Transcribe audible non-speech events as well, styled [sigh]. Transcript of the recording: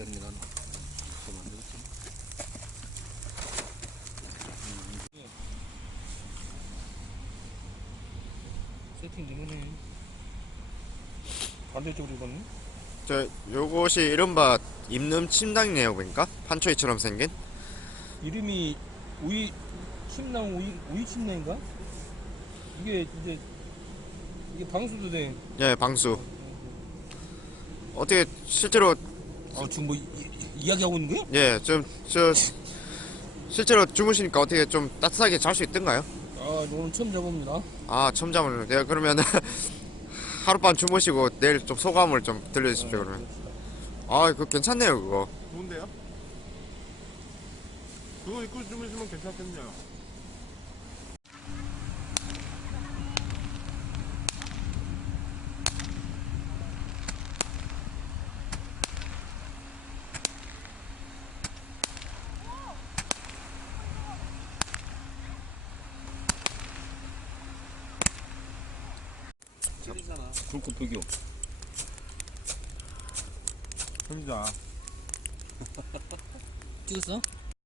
이렇게 하는 게 나는 그럼 안 되겠지. 세팅 되겠네. 반대쪽으로 입었네? 저 요것이 이른바 임금 침당이네요 보니까 판초이처럼 생긴 이름이 우이 침낭 우이 우이 침낭인가? 이게 이제 이게 방수도 돼. 예 방수 어떻게 실제로 아 지금 뭐 이, 이- 이야기하고 있는 거야? 예좀 저 실제로 주무시니까 어떻게 좀 따뜻하게 잘 수 있던가요? 아 오늘 처음 잡읍니다. 아 처음 잠을 네 그러면 [laughs] 하룻밤 주무시고 내일 좀 소감을 좀 들려주십시오 그러면 아 그거 괜찮네요 그거 좋은데요? 그거 입고 주무시면 괜찮겠네요. 불꽃 불교. 혼자. 찍었어?